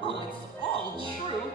Well, it's all true.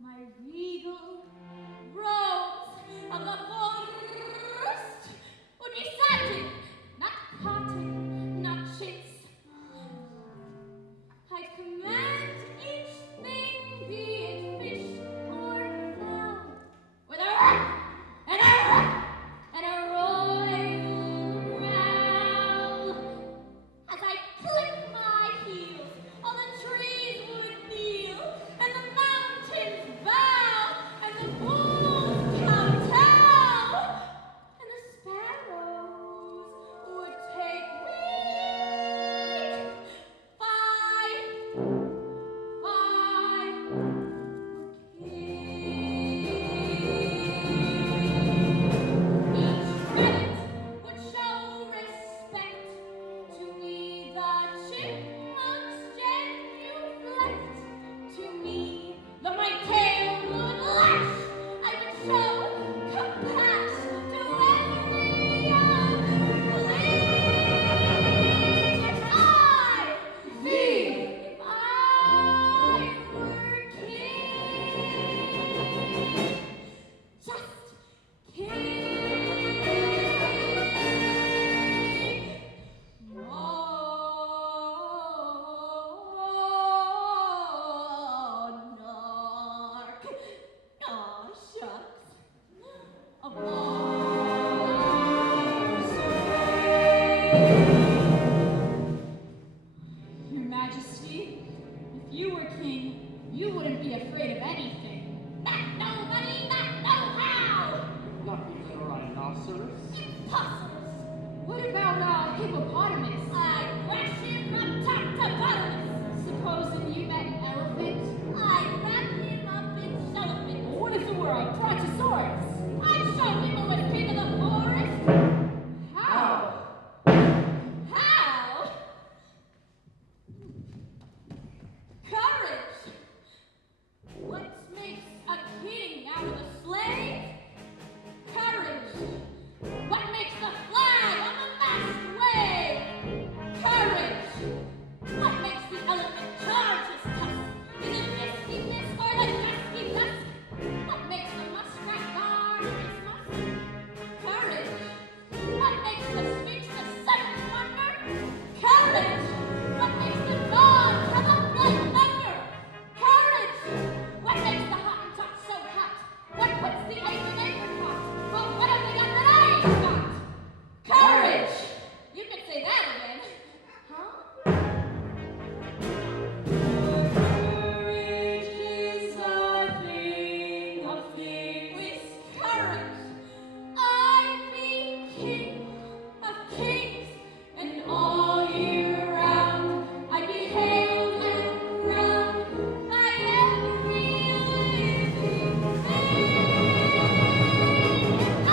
My regal rose of the forest you were king, you wouldn't be afraid of anything. Not nobody, not no how! Not even a rhinoceros? Impossible! What about hippopotamus? I'd crush him from top to bottom! Supposing you met an elephant? I'd wrap him up in cellophane. What if it were a brontosaurus? I'd show him who was king of the forest! How? How? Courage! What makes a king out of a slave? Courage! What makes the flag on the mast wave? Courage! What makes the elephant charge his tusk in the mistiness or the dusky dusk? What makes the muskrat guard his musk? Courage! What makes the sphinx the seventh wonder? Courage! What makes the dawn have a blood thunder? Courage! What makes the Hottentot so hot? What puts the egg in apricot? Well, what have they got that I ain't got? Courage! You could say that again. Huh? Courage is a thing of things. With courage, I'd be king of kings, and all year round I'd be hailed and crowned by every living thing. If I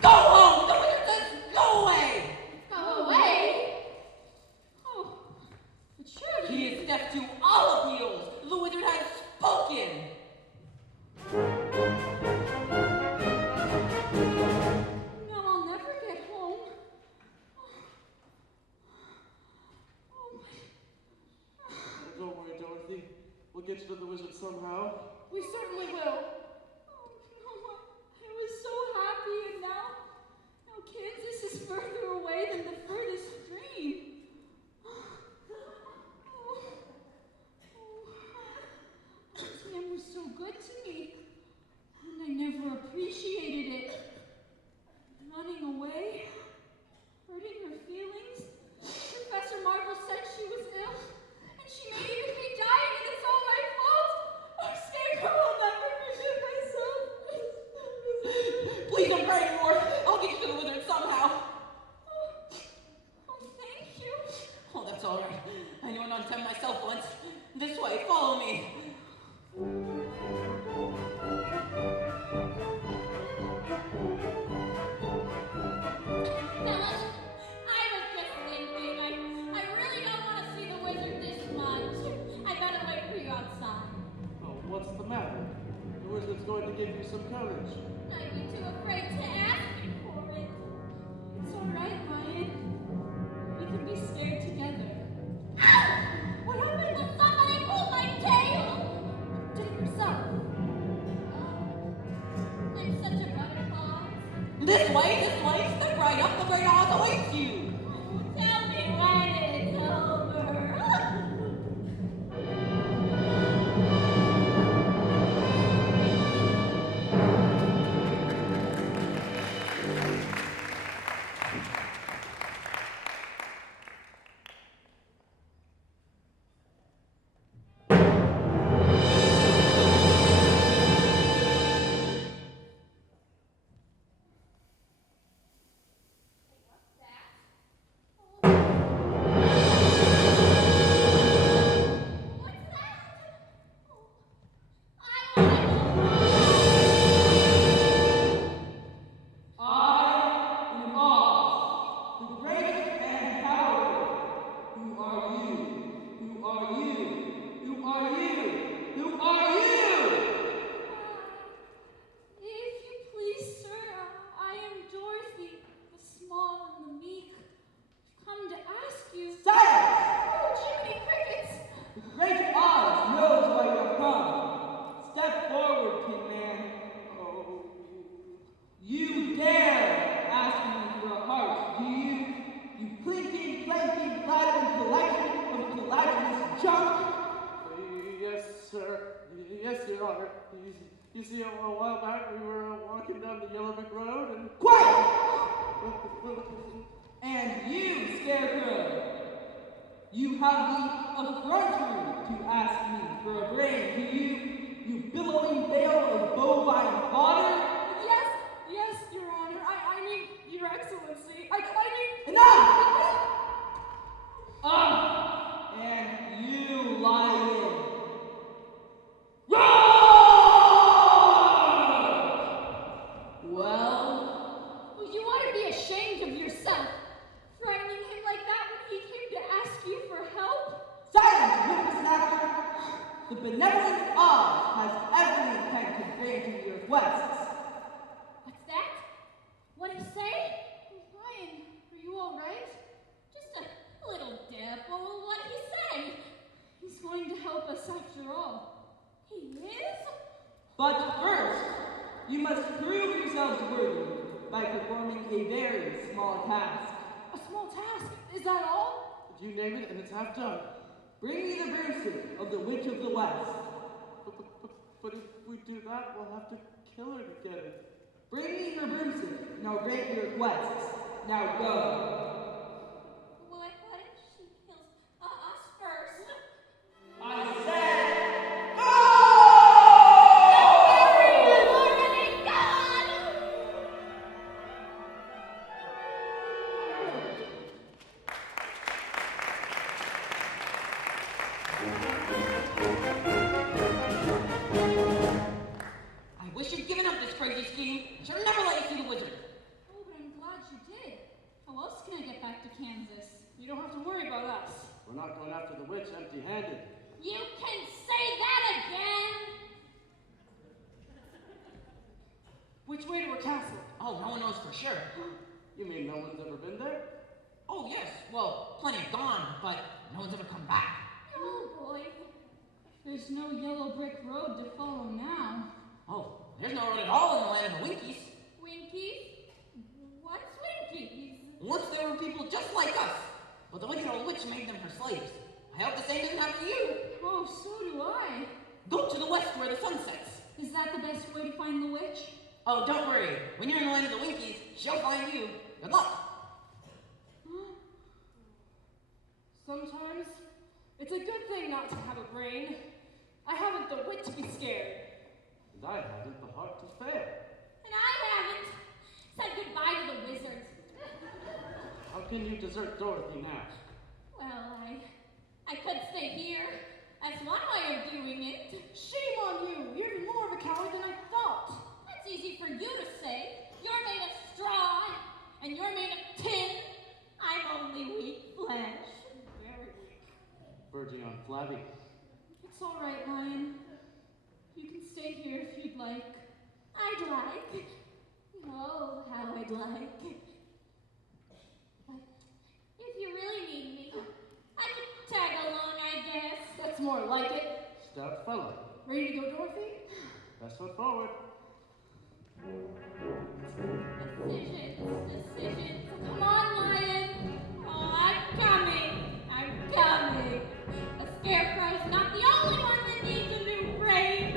Go home! The wizard says go away! Go away? Oh, but surely he is deaf to all appeals. The wizard has spoken. Now I'll never get home. Oh my. Don't worry, Dorothy. We'll get you to the wizard somehow. We certainly will. Oh no, I was so happy, and now Kansas is further away than the furthest dream. Sam was so good to me, and I never appreciated it. Running away, hurting her feelings. Professor Marvel said she was ill, and she may even be dying, and it's all my fault. Oh, Scarecrow, I'll never forgive myself. Please don't cry anymore. I'll get you to the wizard somehow. Oh, thank you. Oh, that's all right. I knew an on time myself once. This way, follow me. Fellas, I was just thinking, I really don't want to see the wizard this much. I better wait for you outside. Oh, what's the matter? The wizard's going to give you some courage. I'd be too afraid to ask you for it. It's all right, Ryan. We can be scared together. Ow! What happened? Will somebody pull my tail? Did it yourself? I'm such a butterfly. This way. Step right up. The great Oz awaits you. Oh, tell me when it's over. down the yellow brick road and... Quiet! And you, Scarecrow, you have the effrontery to ask me for a brain, do you billowing bale of bovine fodder? Yes, Your Honor. I mean, Your Excellency. I mean... Enough! And you, lion. Roar! Well, You ought to be ashamed of yourself, frightening him like that when he came to ask you for help. silence, whippersnapper! The benevolent Oz has every intent to grant you your requests. What's that? What'd he say? Ryan, are you all right? Just a little dip. Well, what'd he say? He's going to help us after all. He is? But first, you must prove yourselves worthy by performing a very small task. A small task? Is that all? You name it and it's half done. Bring me the broomstick of the Witch of the West. But if we do that, we'll have to kill her to get it. Bring me her broomstick, and I'll grant your requests. Now go. What if she kills us first? I said, go! We're already gone! I wish you'd given up this crazy scheme. I should have never let you see the wizard. Oh, but I'm glad you did. How else can I get back to Kansas? You don't have to worry about us. We're not going after the witch empty-handed. You can say that again! Which way to her castle? Oh, no one knows for sure. You mean no one's ever been there? Oh, yes. Well, plenty have gone, but no one's ever come back. Oh boy. There's no yellow brick road to follow now. Oh, there's no road at all in the land of the Winkies. Winkies? What's Winkies? Once there were people just like us, but the wicked old witch made them her slaves. I hope the same doesn't happen to you. Oh, so do I. Go to the west where the sun sets. Is that the best way to find the witch? Oh, don't worry. When you're in the land of the Winkies, she'll find you. Good luck. Sometimes it's a good thing not to have a brain. I haven't the wit to be scared. And I haven't the heart to spare. And I haven't said goodbye to the wizards. How can you desert Dorothy now? Well, I could stay here. That's one way of doing it. Shame on you! You're even more of a coward than I thought. That's easy for you to say. You're made of straw, and you're made of tin. I'm only weak flesh. Very weak. Verging on flabby. It's all right, Lion. You can stay here if you'd like. I'd like. Oh, how I'd like. But if you really need me, I could tag along, I guess. That's more like it. Stout fella. Ready to go, Dorothy? Best foot forward. Decisions. Come on, Lion. Oh, I'm coming. I'm coming. The Scarecrow's not the only one that needs a new brain.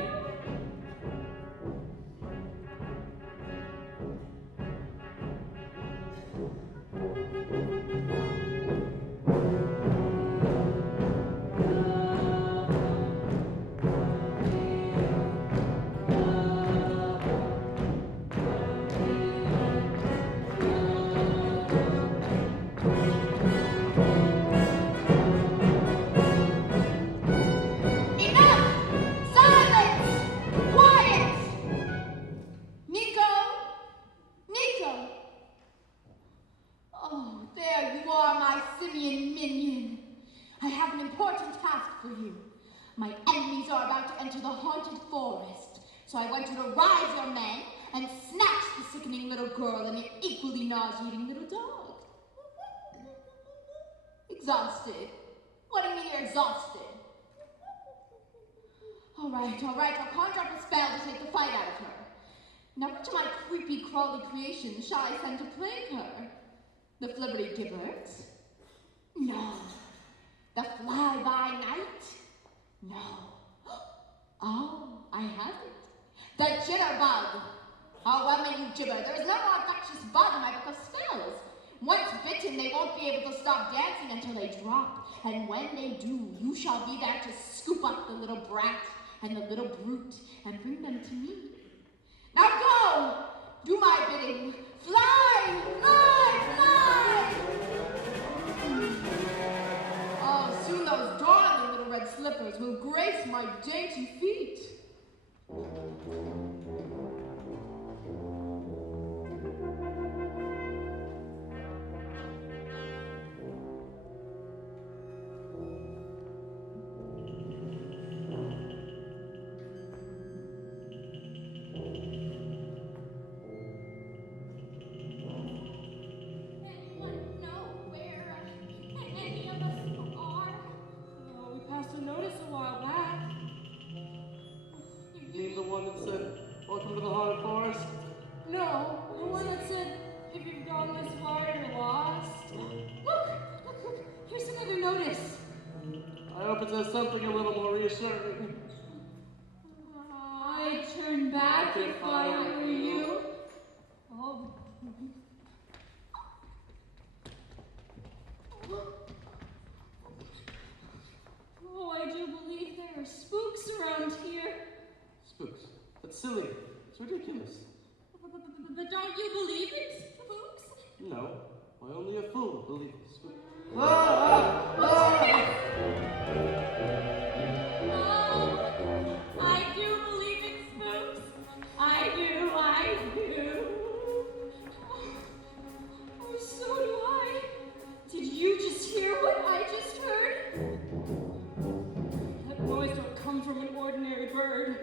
So I went to revive your men and snatch the sickening little girl and the equally nauseating little dog. Exhausted. What do you mean you're exhausted? All right, I'll conjure up a spell to take the fight out of her. Now which of my creepy crawly creations shall I send to plague her? The flibberty gibbert? No. The fly-by-night? No. Oh, I have it. The jitterbug. Oh, what may you gibber? There is no more infectious bug in my book of spells. Once bitten, they won't be able to stop dancing until they drop. And when they do, you shall be there to scoop up the little brat and the little brute and bring them to me. Now go! Do my bidding. Fly! Fly! Fly! Oh, soon those darling little red slippers will grace my dainty feet. Something a little more reassuring. I'd turn back if I were you. Oh. Oh, I do believe there are spooks around here. Spooks? That's silly. It's ridiculous. But don't you believe in spooks? No. Why, only a fool believes in spooks. I do believe in spooks. I do. Oh, so do I. Did you just hear what I just heard? That noise don't come from an ordinary bird.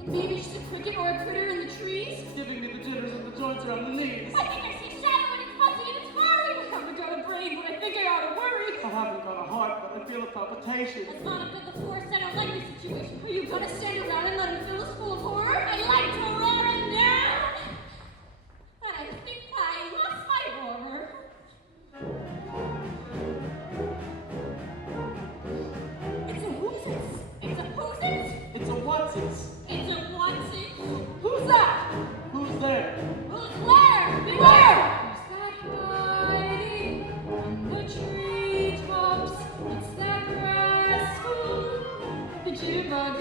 And maybe just a cricket or a critter in the trees? It's giving me the jitters and the joints around the knees. I think I see a shadow and it's fuzzy and it's furry. I haven't got a brain, but I think I ought to worry. I haven't got a heart, but I feel a palpitation. That's not a good force. I don't like this situation. Are you gonna stand around and let him fill us full of horror? I like to roar him down. But I think I lost my horror. It's a who's-its. It's a who's-its. It's a what's-its. It's a what's-its. Who's that? Who's there? Who's where? Beware! Who's that hiding on the treetops? It's that rascal, the jitterbug.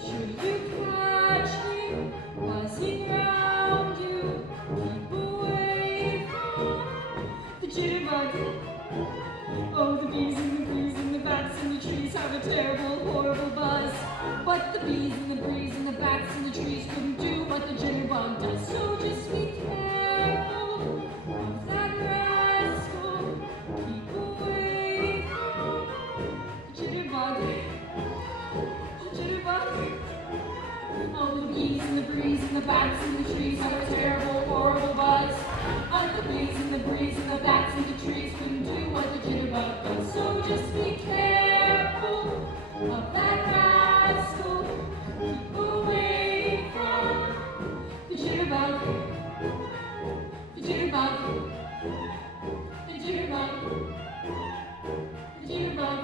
Should you catch him buzzing round you, keep away from the jitterbug. Oh, the bees and the breeze and the bats and the trees have a terrible, horrible buzz. But the bees and the breeze and the bats and the trees couldn't do what the jitterbug does. So just be careful of that rascal. Keep away from the jitterbug. The jitterbug. Oh, the bees and the breeze and the bats and the trees have a terrible, horrible buzz. But the bees and the breeze and the bats and the trees couldn't do what the jitterbug does. So just be careful of that rascal. Keep away from the jitterbug. The jitterbug. The jitterbug. The jitterbug.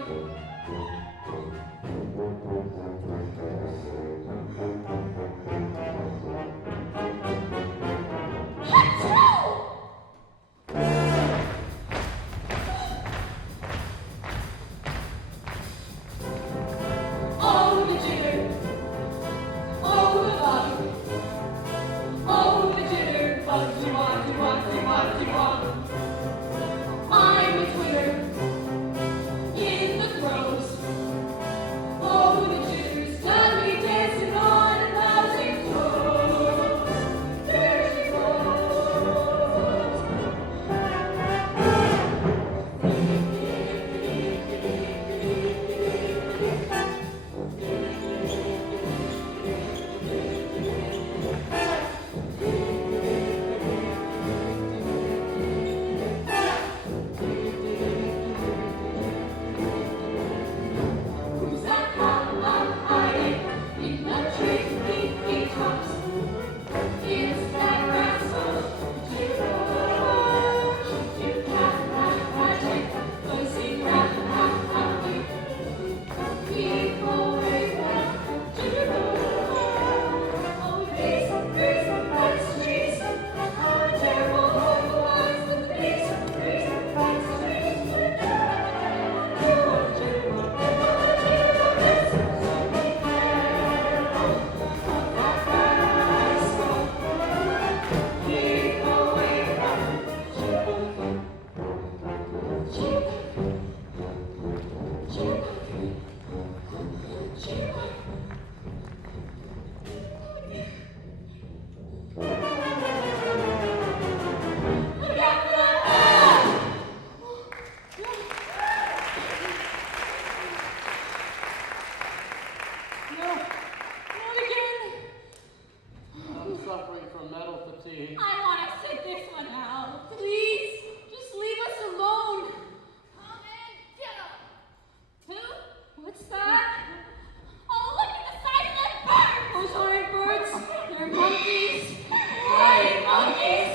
suffering from metal fatigue. I want to sit this one out. Please, just leave us alone. Come and go. Who? What's that? Oh, look at the size of that bird! Those aren't birds. They're monkeys. Flying monkeys.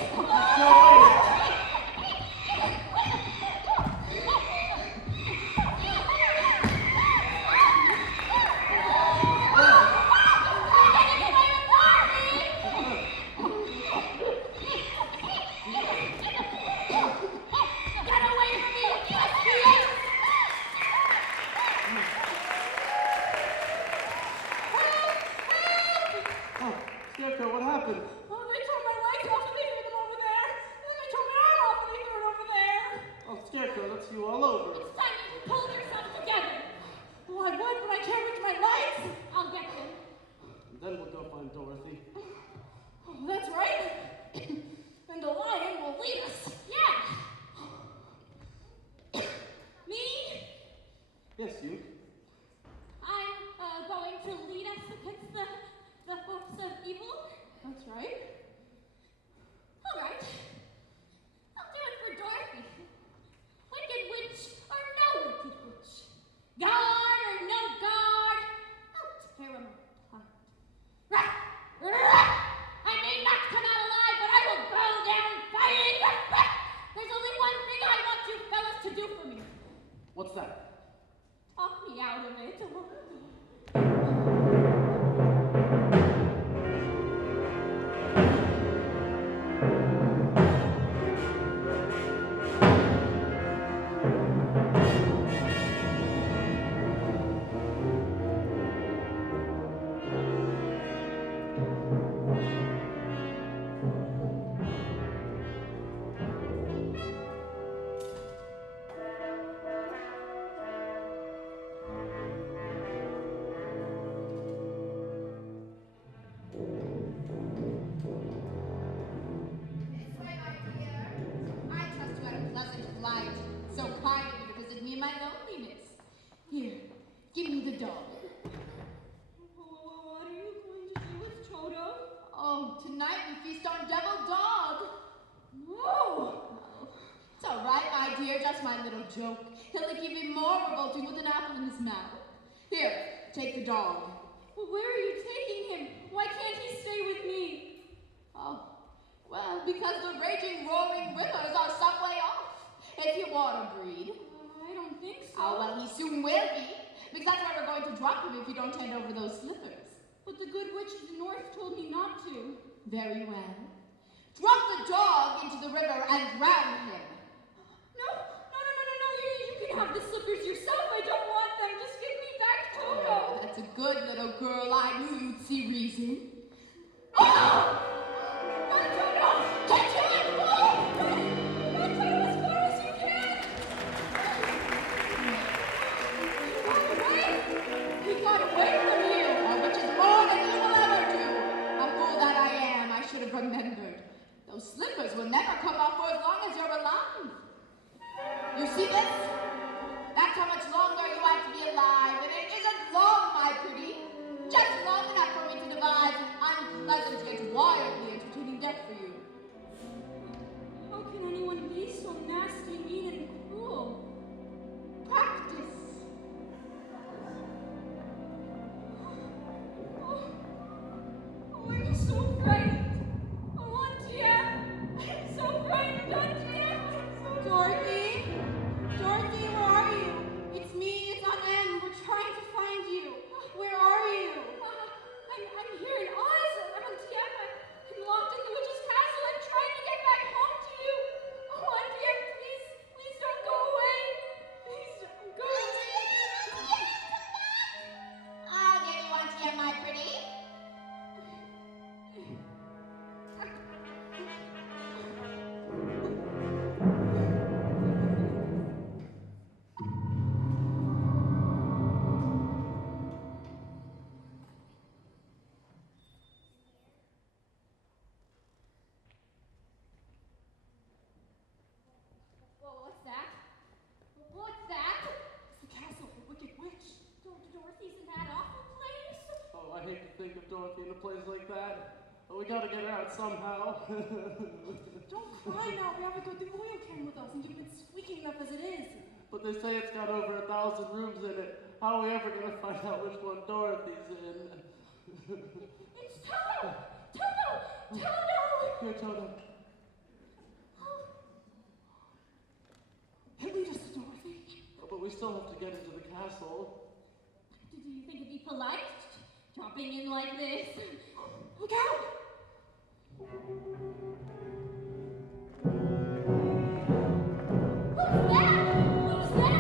No, what happened? Oh, they tore my legs off and they threw them over there. And then they tore my arm off and they threw it over there. Oh, Scarecrow, that's you all over. It's time you pulled yourself together. Well, I would, but I can't reach my legs. I'll get them. And then we'll go find Dorothy. Oh, that's right. And the lion will lead us. Yeah. Me? Yes, you. I'm going to lead us against the force of evil. That's right. All right. I'll do it for Dorothy. Wicked witch or no wicked witch. Guard or no guard. I'll tear him apart. I may not come out alive, but I will go down fighting. There's only one thing I want you fellas to do for me. What's that? Talk me out of it. Here, give me the dog. What are you going to do with Toto? Oh, tonight we feast on Devil Dog. No! It's all right, my dear, just my little joke. He'll look even more revolting with an apple in his mouth. Here, take the dog. Well, where are you taking him? Why can't he stay with me? Oh, well, because the raging, roaring rivers are some way off. If you want to breed. I don't think so. Oh, well, he soon will be. Because that's where we're going to drop him if you don't hand over those slippers. But the good witch of the north told me not to. Very well. Drop the dog into the river and drown him. No. You can have the slippers yourself. I don't want them. Just give me back Toto. Oh, that's a good little girl. I knew you'd see reason. Oh! Run, Toto! Catch him! Oh! Run, Toto, as far as you can! He got away from you, which is more than you will ever do. A fool that I am, I should have remembered. Those slippers will never come off for as long as you're alive. You see this? That's how much longer you have to be alive, and it isn't long, my pretty. Just long enough for me to devise an unpleasant yet wildly entertaining death for you. How can anyone be so nasty, mean, and cruel? Practice. Oh, I'm so frightened. Oh, dear. I'm so frightened, oh, dear. Dorothy? Dorothy, where are you? It's me, it's Aunt Anne. We're trying to find you. Where are you? I'm here in Oz, around Jeffe. I'm locked in the witch's castle. I'm trying to get back home to you. Oh, dear, please don't go away. Please don't go away. I'll get you once again, my pretty. What's that? What's that? It's the castle of the Wicked Witch. Dorothy's in that awful place. Oh, I hate to think of Dorothy in a place like that. But we gotta get her out somehow. Don't cry now. We haven't got the oil can with us, and you've been squeaking enough as it is. But they say it's got over 1,000 rooms in it. How are we ever gonna find out which one Dorothy's in? It's Toto! Toto! Toto! Here, Toto. He'll lead us to Dorothy. Oh, but we still have to get into the castle. Do you think it'd be polite? Dropping in like this? Look out! Who's that? Who's that?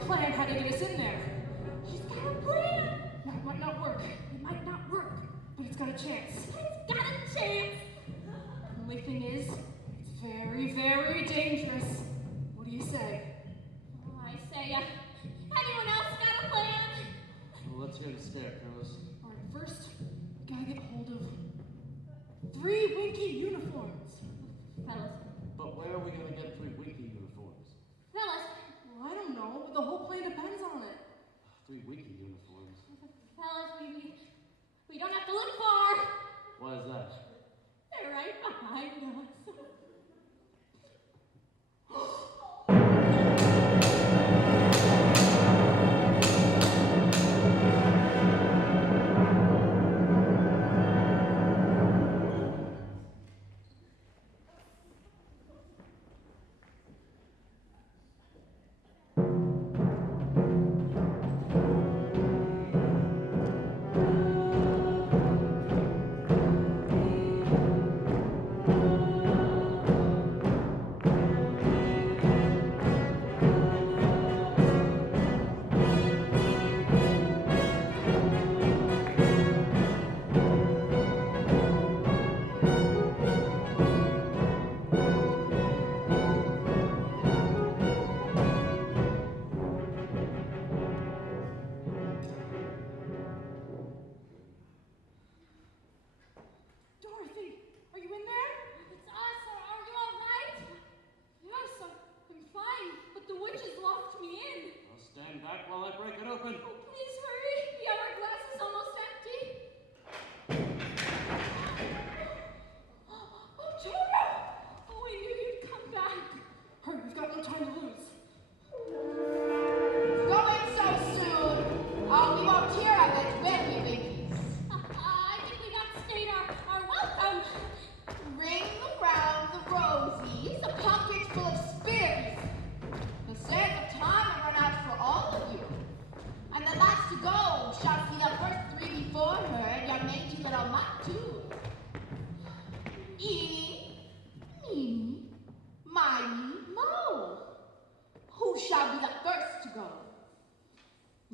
Plan how to get us in there. She's got a plan! That might not work. It might not work, but it's got a chance. It's got a chance! The only thing is, it's very, very dangerous. What do you say? I say, anyone else got a plan? Well, let's hear the scarecrows. All right, first, we gotta get hold of 3 winky uniforms. Fellas. But where are we gonna get 3 winky uniforms? Fellas. Well, I don't know, but the whole plan depends on it. 3 winky uniforms. Fellas, we don't have to look far. Why is that? They're right behind us.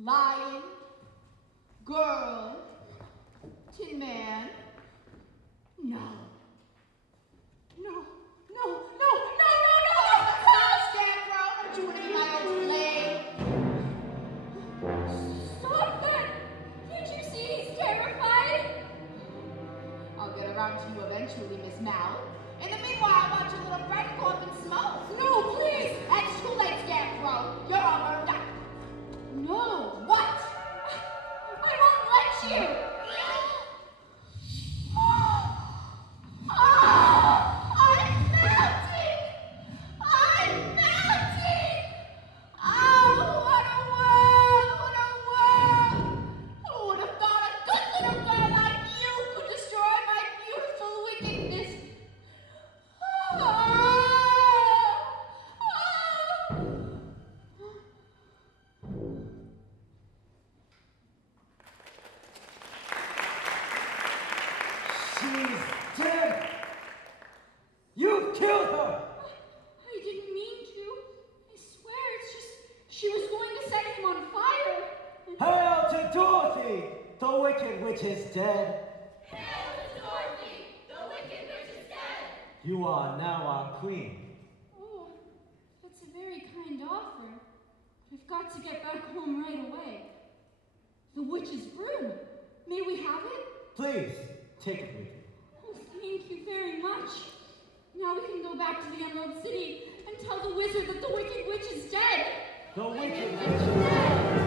Lion, girl, tin man. No. No, no, no, no, no, no! Scarecrow, don't you want to be my old slave? Stop that! Can't you see he's terrified? I'll get around to you eventually, Miss Mal. In the meanwhile, watch your little friend go up in smoke. No, please! It's too late, Scarecrow. You're all burned up. No, what? I won't let you! Which is dead. Hail to Dorothy, You are now our queen. Oh, that's a very kind offer. We've got to get back home right away. The witch's broom. May we have it? Please, take it with you. Oh, thank you very much. Now we can go back to the Emerald City and tell the wizard that the wicked witch is dead. The wicked witch is dead.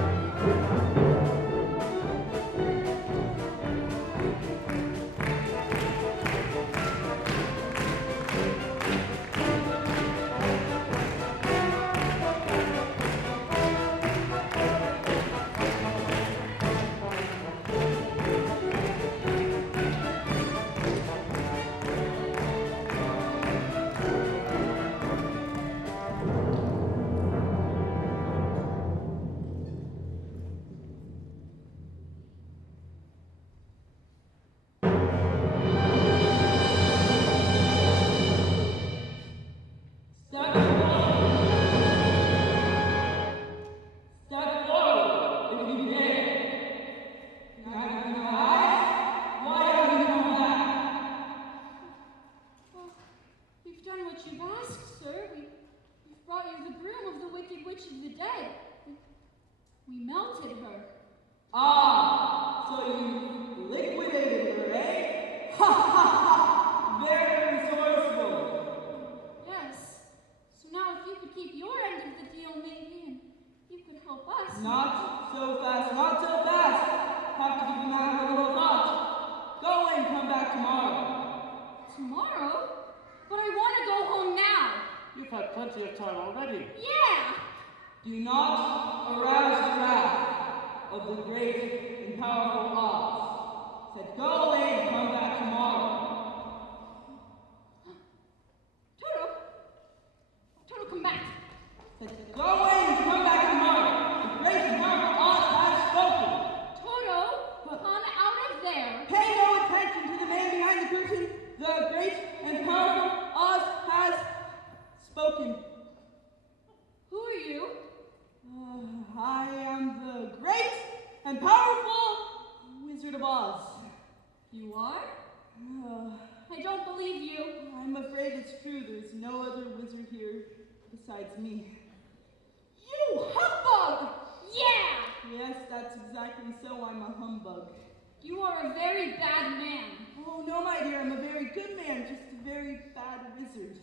Besides me. You humbug! Yeah! Yes, that's exactly so. I'm a humbug. You are a very bad man. Oh, no, my dear, I'm a very good man, just a very bad wizard.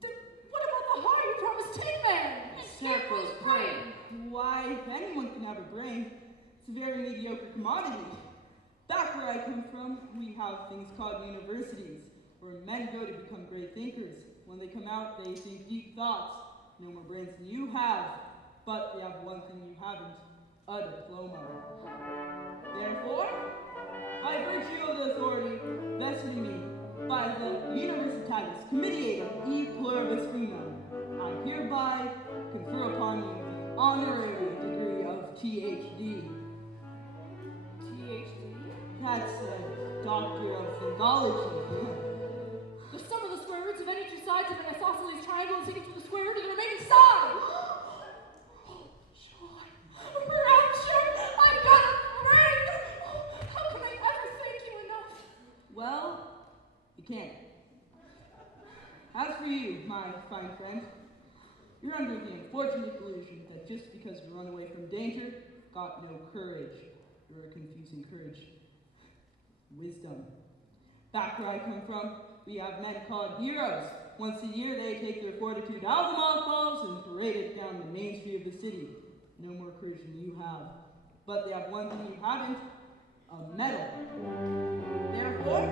Then what about the heart you promised Tin Man? Scarecrow's brain. Why, anyone can have a brain. It's a very mediocre commodity. Back where I come from, we have things called universities, where men go to become great thinkers. When they come out, they think deep thoughts. No more brains than you have, but they have one thing you haven't, a diploma. Therefore, by virtue of the authority vested in me by the Universitatis Comitiatum e Pluribus Unum, I hereby confer upon you the honorary degree of Ph.D. Ph.D.? That's a Doctor of Philology. The sum of the square roots of any two sides of an isosceles triangle is equal to the square root of the remaining side. Rapture! I've got a brain! How can I ever thank you enough? Well, you can't. As for you, my fine friend, you're under the unfortunate delusion that just because you run away from danger, got no courage. You're a confusing courage. Wisdom. Back where I come from, we have men called heroes. Once a year, they take their fortitude out of the mothballs and parade it down the main street of the city. No more courage than you have. But they have one thing you haven't, a medal. Therefore,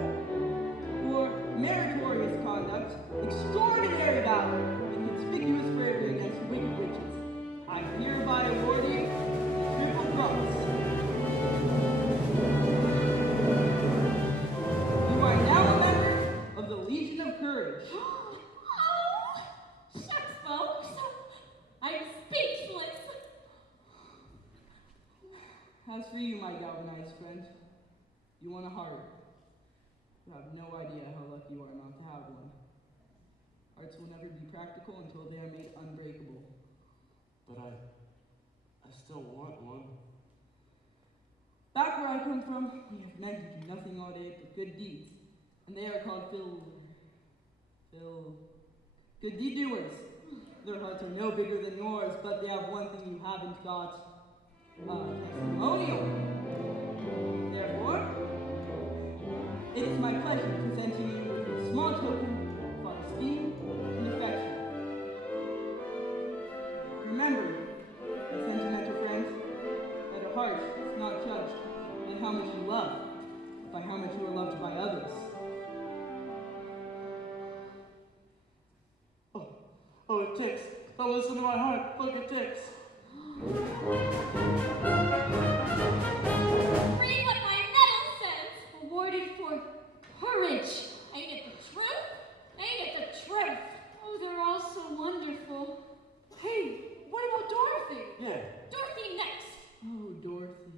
for meritorious conduct, extraordinary valor, and conspicuous bravery against wicked witches, I hereby award you the Triple Cross. You are now a member of the Legion of Courage. Oh, shucks, folks. I'm speechless. As for you, my galvanized friend, you want a heart. You have no idea how lucky you are not to have one. Hearts will never be practical until they are made unbreakable. But I still want one. Back where I come from, we have men who do nothing all day but good deeds, and they are called They'll good deed doers. Their hearts are no bigger than yours, but they have one thing you haven't got. Testimonial. Therefore, it is my pleasure to present to you with a small token of our esteem and affection. Remember, my sentimental friends, that a heart is not judged by how much you love, but by how much you are loved by others. Oh, it ticks. Oh, listen to my heart. Look, it ticks. Read what my medal says. Awarded for courage. Ain't it the truth? Ain't it the truth? Oh, they're all so wonderful. Hey, what about Dorothy? Yeah. Dorothy next. Oh, Dorothy.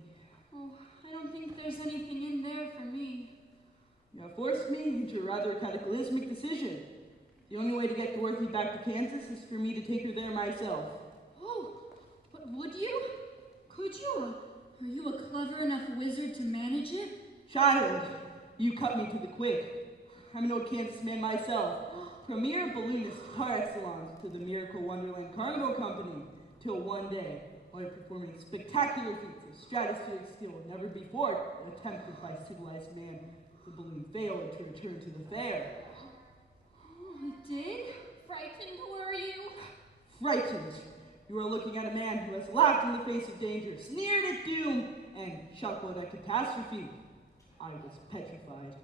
Oh, I don't think there's anything in there for me. You have forced me into a rather cataclysmic decision. The only way to get Dorothy back to Kansas is for me to take her there myself. Oh, but would you? Could you? Are you a clever enough wizard to manage it? Child, you cut me to the quick. I'm an old Kansas man myself. Premier balloonist par excellence to the Miracle Wonderland Carnival Company, till one day, while performing spectacular feats of stratospheric skill never before attempted by civilized man, the balloon failed to return to the fair. Oh, it did? Frightened were you? Frightened. You are looking at a man who has laughed in the face of danger, sneered at doom, and chuckled at catastrophe. I was petrified.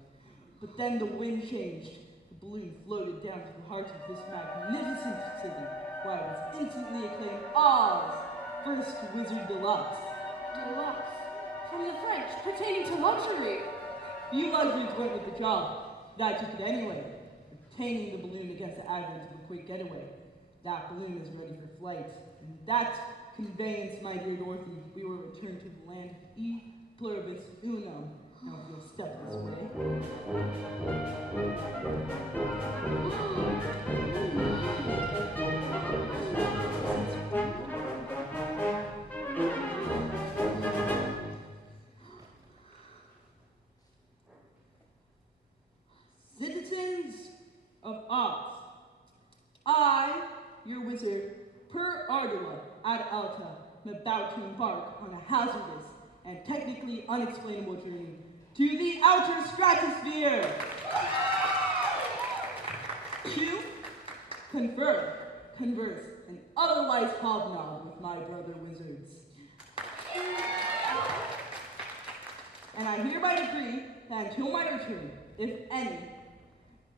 But then the wind changed. The balloon floated down to the heart of this magnificent city, where I was instantly acclaimed Oz, first wizard deluxe. Deluxe. From the French, pertaining to luxury. Few luxuries went with the job, but I took it anyway, obtaining the balloon against the advent of a quick getaway. That balloon is ready for flight. In that conveyance, my dear Dorothy, we will return to the land of E pluribus unum. Now if you'll step this way. Citizens of Oz, I, your wizard, per ardua ad alta, am about to embark on a hazardous and technically unexplainable journey to the outer stratosphere. To converse, and otherwise hobnob with my brother wizards. And I hereby decree that until my return, if any,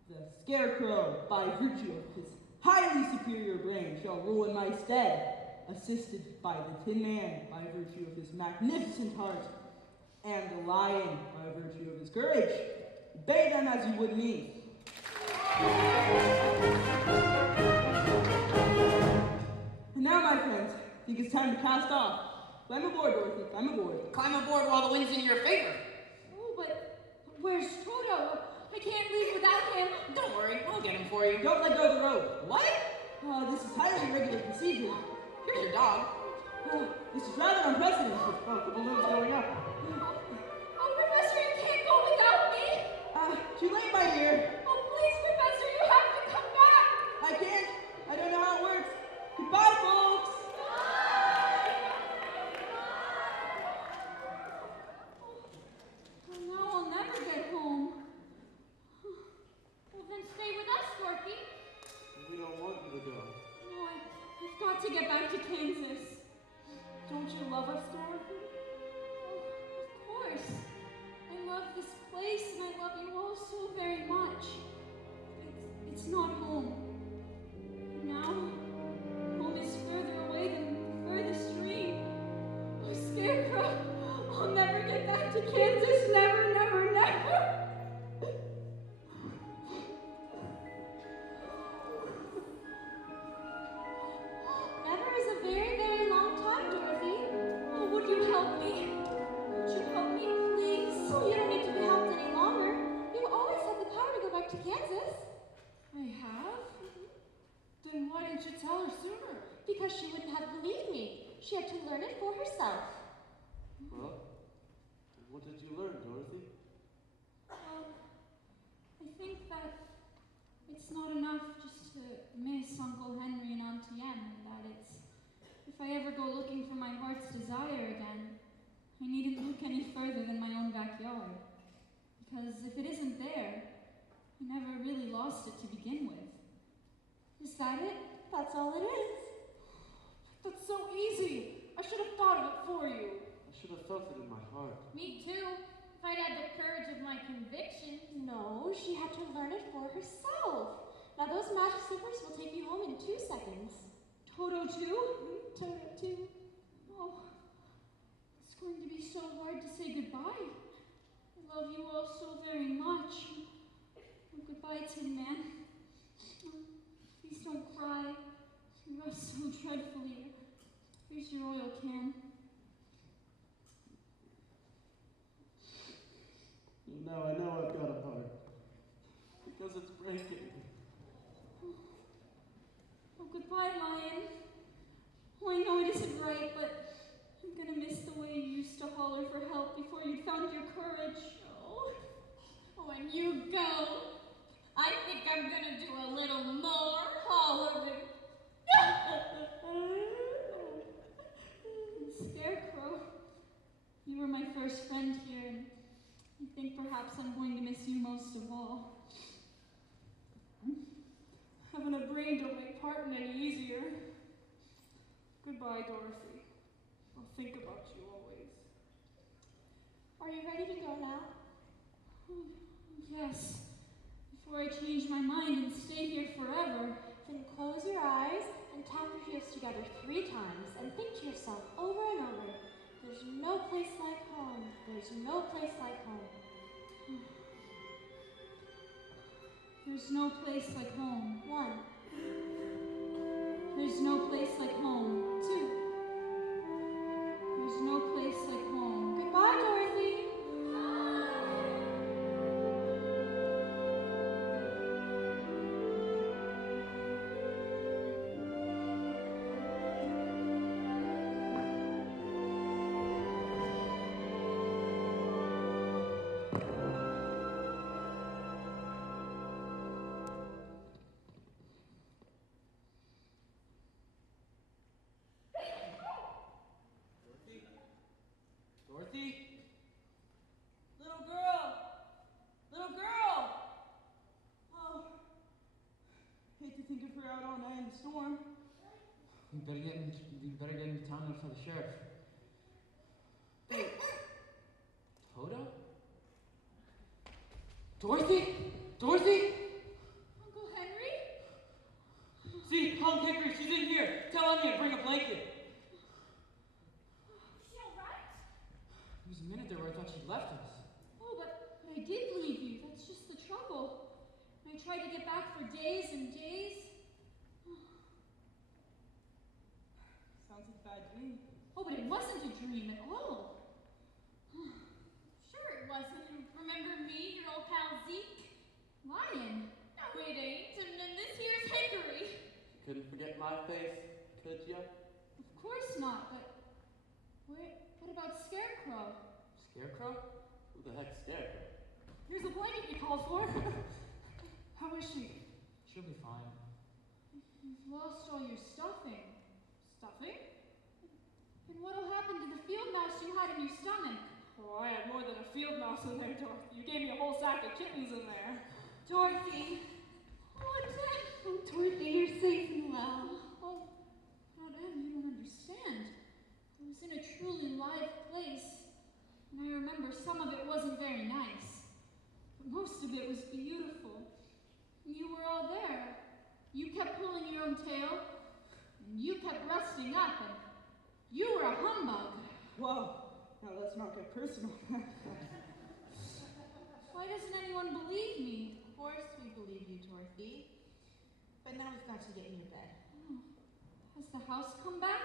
the Scarecrow, by virtue of his highly superior brain, shall rule in my stead, assisted by the Tin Man, by virtue of his magnificent heart, and the Lion, by virtue of his courage. Obey them as you would me. And now, my friends, I think it's time to cast off. Climb aboard, Dorothy, climb aboard. Climb aboard while the wind's in your favor. Oh, but where's Toto? I can't leave without him. Don't worry, I'll get him for you. Don't let go of the rope. What? This is highly irregular procedure. Here's your dog. This is rather unprecedented. Oh, the balloon's going up. Oh, Professor, you can't go without me. Too late, my dear. Oh, please, Professor, you have to come back. I can't. I don't know how it works. Goodbye, folks. Well, now I'll never get home. Well, then stay with us, Dorothy. We don't want you to go. No, I've got to get back to Kansas. Don't you love us, Dorothy? Oh, of course. I love this place and I love you all so very much. It's not home. Now, home is further away than the furthest dream. Oh, Scarecrow, I'll never get back to Kansas. Never, never, never. Never is a very, very long time, Dorothy. Oh, would you help me? Would you help me, please? Oh, you don't need to be helped any longer. You always had the power to go back to Kansas. I have? Then why didn't you tell her sooner? Because she wouldn't have believed me. She had to learn it for herself. Well, what did you learn, Dorothy? I think that it's not enough just to miss Uncle Henry and Auntie Em, and that if I ever go looking for my heart's desire again, I needn't look any further than my own backyard. Because if it isn't there, I never really lost it to begin with. Is that it? That's all it is. That's so easy. I should have thought of it for you. I should have felt it in my heart. Me too, if I'd had the courage of my conviction. No, she had to learn it for herself. Now those magic slippers will take you home in 2 seconds. Toto too? Toto too. Oh, it's going to be so hard to say goodbye. I love you all so very much. Oh, goodbye, Tin Man. Oh, please don't cry. You rust so dreadfully. Here's your oil can. Now I know I've got a heart. Because it's breaking. Oh, goodbye, Lion. Oh, I know it isn't right, but I'm gonna miss the way you used to holler for help before you found your courage. Oh. When you go, I think I'm gonna do a little more hollering. Scarecrow, you were my first friend here, and I think perhaps I'm going to miss you most of all. Having a brain don't make parting any easier. Goodbye, Dorothy. I'll think about you always. Are you ready to go now? Oh, yes, before I change my mind and stay here forever. Then close your eyes and tap your heels together 3 times and think to yourself over and over, there's no place like home. There's no place like home. There's no place like home. 1. There's no place like home. 2. There's no place like home. Goodbye, Dorothy. Dorothy? Little girl! Little girl! Oh, hate to think of her out on that in the storm. We better get into town and for the sheriff. Hey, Toto? Dorothy? Dorothy? Uncle Henry? See, Home Hickory, she's in here. Tell Anya to bring a blanket. Is she all right? There was a minute there where I thought she'd left us. Oh, but I did leave you. That's just the trouble. I tried to get back for days and days. Sounds like a bad dream. Oh, but it wasn't a dream at all. Sure it wasn't. Remember me, your old pal Zeke? Lion. No, it ain't. And then this here's Hickory. Couldn't forget my face, could ya? Of course not, but what about Scarecrow? Scarecrow? Who the heck's Scarecrow? Here's the blanket you called for. How is she? She'll be fine. You've lost all your stuffing. Stuffing? And what'll happen to the field mouse you had in your stomach? Oh, I had more than a field mouse in there, Dorothy. You gave me a whole sack of kittens in there. Dorothy. What's that? Oh, Dorothy, you're safe and well. Oh, Aunt Em, you don't understand. I was in a truly live place, and I remember some of it wasn't very nice, but most of it was beautiful. And you were all there. You kept pulling your own tail, and you kept rusting up, and you were a humbug. Whoa, now let's not get personal. Why doesn't anyone believe me? Of course we believe you, Dorothy. But now we've got to get in your bed. Oh, has the house come back?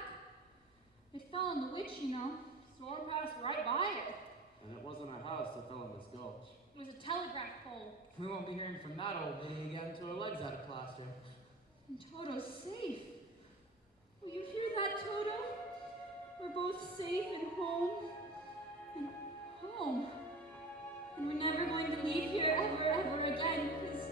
It fell on the witch, you know. Storm passed right by it. And it wasn't a house that fell in this gulch. It was a telegraph pole. We won't be hearing from that old lady again until her leg's out of plaster. And Toto's safe. Will you hear that, Toto? We're both safe and home. And home. And we're never going to leave here ever, ever again, because